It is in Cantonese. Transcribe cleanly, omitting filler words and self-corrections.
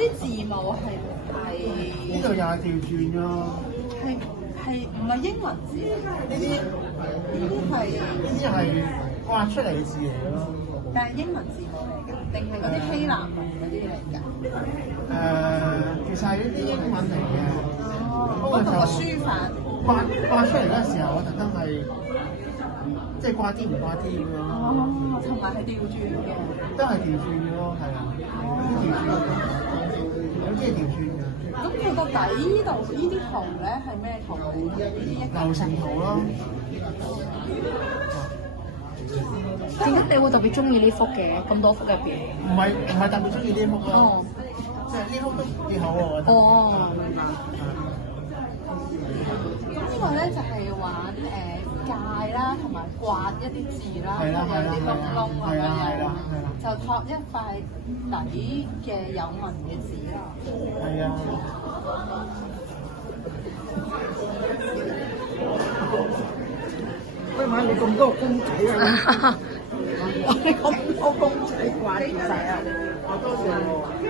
啲字母係呢度又係調轉咯。係唔係英文字？呢啲係刮出嚟嘅字嚟嘅咯。但係英文字母嚟㗎，定係嗰啲希臘文嗰啲嚟㗎？其實係呢啲英文嚟嘅。不過就同個書法刮出嚟嗰時候，我特登係即係刮啲唔刮啲咁樣。同埋係調轉嘅。都係調轉嘅咯，係啊，有啲係調轉嘅。咁佢個底呢度呢啲圖咧係咩圖嚟㗎？流程圖咯。點解你會特別中意呢幅嘅？咁多幅入邊？唔係特別中意呢幅咯，即係呢幅都幾好喎，我覺得。哦。呢個咧就係玩界啦，同埋刮一啲字啦，有啲窿窿咁樣，就托一塊底嘅有紋嘅紙啦。係啊。喂，買你咁多公仔啊！你咁多公仔掛住晒啊！多謝喎。